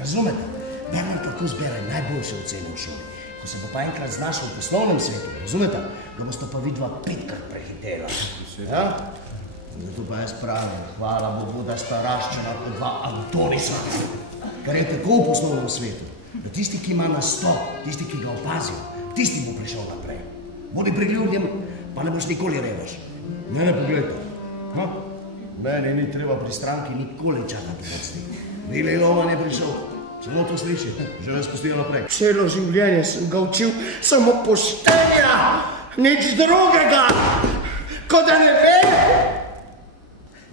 Razumete? Bernard lahko zbere najboljše ocene v šoli. Ko se bo pa enkrat znašel v poslovnem svetu, razumete? Da boste pa vidva 5krat prehitela. Ja? Zato pa jaz pravim, hvala Bogu, da sta raščena kot 2 Antonisa. Kar je tako v poslovnem svetu, da tisti, ki ima nastop, tisti, ki ga opazijo, tisti bo prišel naprej. Bodi priljubljen, pa ne boš nikoli revaš. Ne pogledaj. Meni ni treba pri stranki nikoli čakati vrsti. Vili Loman je prišel. Samo to sliši, že vas pustijo naprej. Celo življenje sem ga učil samo poštenja, nič drugega, kot da ne vem.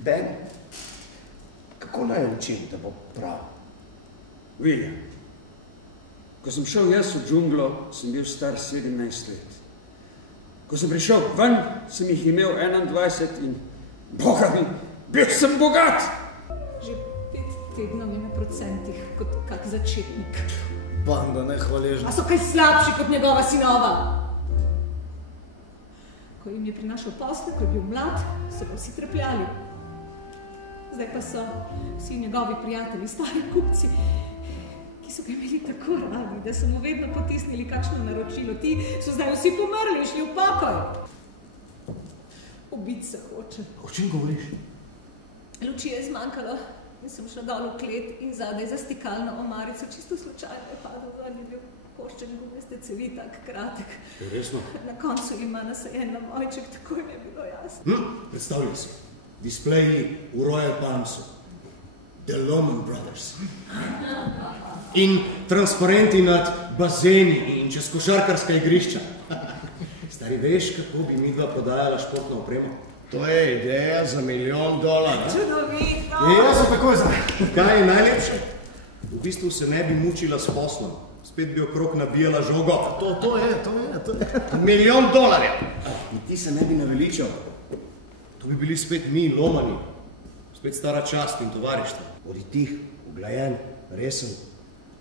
Ben, kako naj učim, da bo prav? William, ko sem šel jaz v džunglo, sem bil star 17 let. Ko sem prišel ven, sem jih imel 21 in, boga mi, bil sem bogat. Že 5 tednov je na procentih kot kak začetnik. Banda nehvaležna. A so kaj slabši kot njegova sinova? Ko jim je prinašal posle, ko je bil mlad, so pa vsi trepljali. Zdaj pa so vsi njegovi prijatelji, stari kupci, ki so ga imeli tako radi, da so mu vedno potisnili kakšno naročilo. Ti so zdaj vsi pomrli in šli v pokoj. Ubit se hoče. O čem govoriš? Luči je zmanjkalo in sem šla dol v klet in zadaj za stikalno omarico. Čisto slučajno je padel ven in bil koščen gumaste cevi, tak kratek. Resno? Na koncu ima nasajen nabojček, tako jim je bilo jasno. Predstavljaj si, displeji v Royal Palmsu, The Loman Brothers. In transparenti nad bazeni in čez košarkarska igrišča. Stari, veš, kako bi midva prodajala športno opremo? To je ideja za $1 milijon. Čudovito! Jaz sem takoj za. Kaj je najlepše? V bistvu se ne bi mučila s poslom. Spet bi okrog nabijala žogo. To je. $1 milijon. In ti se ne bi naveličal. To bi bili spet mi, Lomani. Spet stara čast in tovarištvo. Bodi tih, uglajen, resen.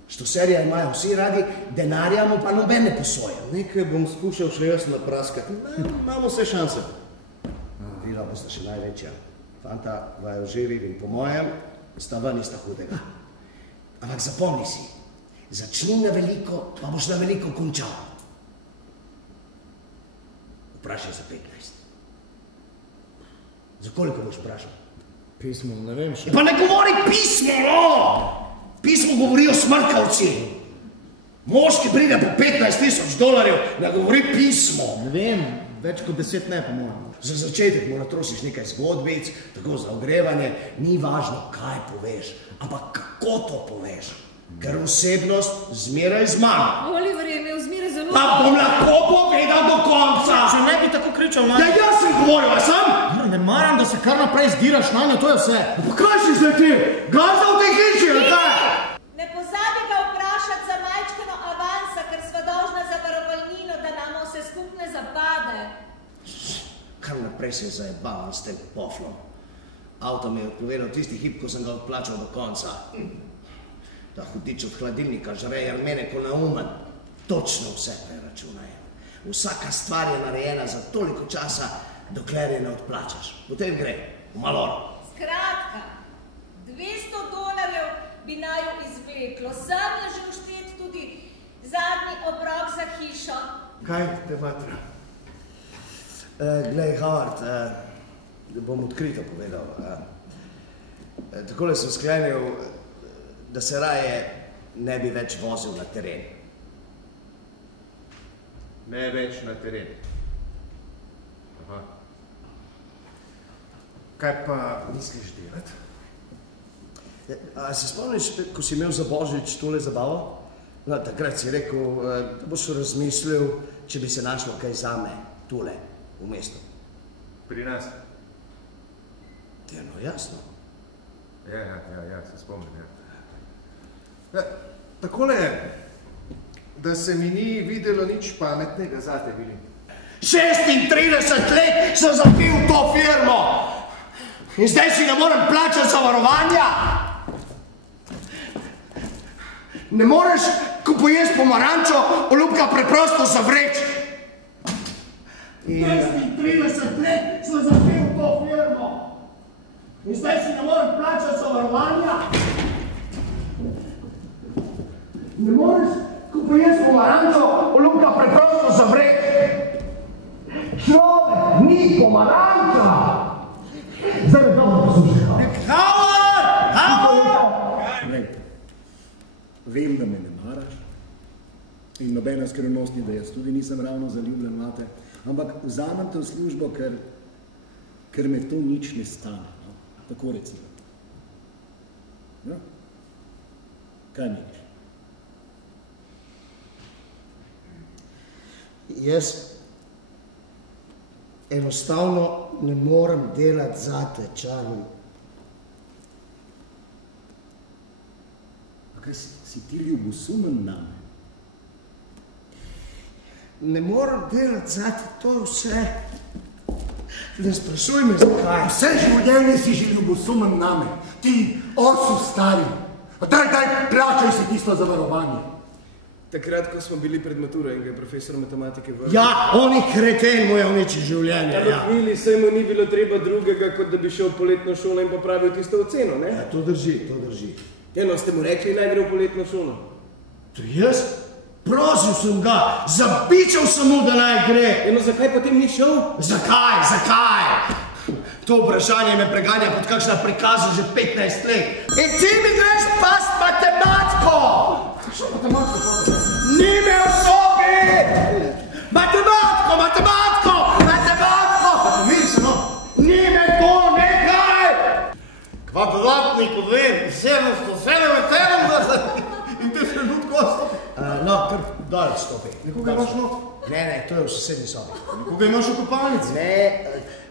Štoserja imajo vsi radi, denarja mu pa noben ne posoja. Nekaj bom skušal še jaz napraskati. Imamo vse šanse. Vila bosta še največja. Fanta vaju že vidim, po mojem, sta ven ista hudega. Ampak zapomni si, začni na veliko, pa boš na veliko končal. Vprašaj za 15. Za koliko boš vprašal? Pismo, ne vem še. Pa ne govori pismo, no! Pismo govorijo smrkavci. Mož, ki pride po $15,000, ne govori pismo. Ne vem, več kot 10 ne, po mojem. Za začetek mora trosiš nekaj zgodbic, tako za ogrevanje, ni važno, kaj poveš, ampak kako to poveš. Ker osebnost zmeraj zmaga. Oliver je imel zmeraj zelo... Pa bom lahko povedal do konca! Če ne bi tako kričal na... Ja, jaz sem govoril, a sam? Ne maram, da se kar naprej zdiraš na njo, to je vse. Pa kaj si zdaj ti? Gazda v tej hiši, ali kaj? Ne pozabi ga vprašati za majčkano avansa, ker sva dolžna za varovalnino, da nam vse skupne zapade. Kar naprej se je zajebaval s tem poflom. Avto mi je odpovedal tisti hip, ko sem ga odplačal do konca. Ta hudič od hladilnika žre Jermene ko naumen. Točno vse preračunaj. Vsaka stvar je narejena za toliko časa, dokler je ne odplačaš. Potem gre, v maloro. Skratka, $200 bi naju izvleklo. Sam je že vštet tudi zadnji obrok za hišo. Kaj te vatra? Glej, Howard, bom odkrito povedal. Takole sem sklenil, da se raje ne bi več vozil na teren. Ne več na teren. Aha. Kaj pa misliš delati? A se spomniš, ko si imel za Božič tole zabavo? No, takrat si rekel, da boš razmislil, če bi se našlo kaj zame tole v mestu. Pri nas? Ja, no, jasno. Ja, se spomnim, ja. Takole, da se mi ni videlo nič pametnega zate, Vili. 36 let sem zapil to firmo in zdaj si ne morem plačati zavarovanja. Ne moreš, ko poješ pomarančo, olupka preprosto zavreč. 36 let sem zapil to firmo in zdaj si ne morem plačati zavarovanja. Ne moreš, ko pa jaz pomarančo, Olumka preprosto zavreti. Človek ni pomaranča. Zdaj me dobro poslušaj. Howard! Vem, da me ne maraš in nobena skrivnost ni, da jaz tudi nisem ravno zaljubljen vate, ampak vzamem te v službo, ker me to nič ne stane. No? Tako recimo. No? Kaj meniš? Jaz enostavno ne morem delati zate, Charlie. A kaj si ti ljubosumen name? Ne morem delati zate, to je vse. Ne sprašuj me, zakaj. Vse življenje si že ljubosumen name, ti osu stari. Daj, plačaj si tisto zavarovanje. Takrat, ko smo bili pred maturo in ga je profesor matematike vrnil. Ja, oni kreten mu je uničil življenje. Ampak Vili, saj mu ni bilo treba drugega, kot da bi šel v poletno šolo in popravil tisto oceno, ne? Ja, to drži. Eno ste mu rekli, naj gre v poletno šolo. To jaz? Prosil sem ga, zabičal sem mu, da naj gre. Eno, zakaj potem ni šel? Zakaj? To vprašanje me preganja kot kakšna prikaza že 15 let. In ti mi greš past matematiko! Što matematiko? Ni me v sobi! Matematiko! Pomiri se, no. Ni me to nekaj! Kvadratniku vem, 777 in te trenutko stopi. No, kar dal stopi. Nekoga imaš not? Ne, to je v sosednji sobi. Nekoga imaš v kopalnici? Ne,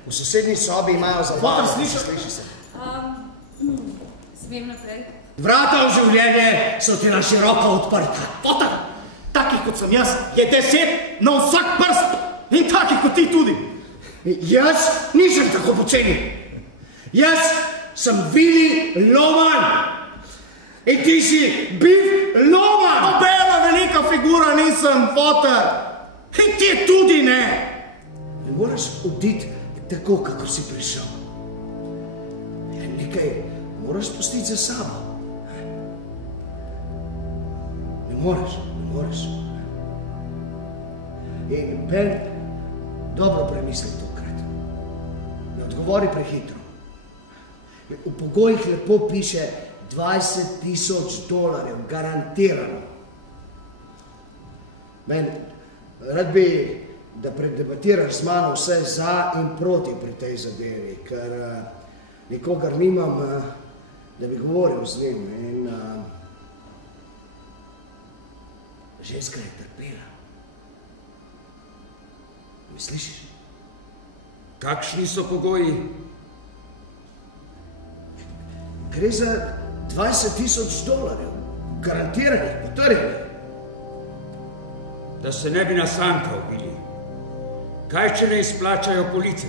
v sosednji sobi imajo zabavno. Sliši se. Smem naprej. Vrata v življenje so ti na široko odprta. Potem, takih kot sem jaz, je 10 na vsak prst in takih kot ti tudi. Jaz nisem tako poceni. Jaz sem Vili Loman. In ti si Biff Loman. Nobena velika figura nisem, Potter. In ti tudi ne. Ne moraš oditi tako, kako si prišel. Nekaj moraš pustiti za sabo. Ne moreš. In Ben, dobro premisli tokrat. Ne odgovori prehitro. V pogojih lepo piše $20,000, garantirano. Ben, rad bi, da predebatiraš z mano vse za in proti pri tej zadevi, ker nikogar nimam, da bi govoril z njim in ženska je trpela. Mi slišiš? Kakšni so pogoji? Gre za $20,000, garantiranih, potrjenih. Da se ne bi nasankal, Vili. Kaj, če ne izplačajo police?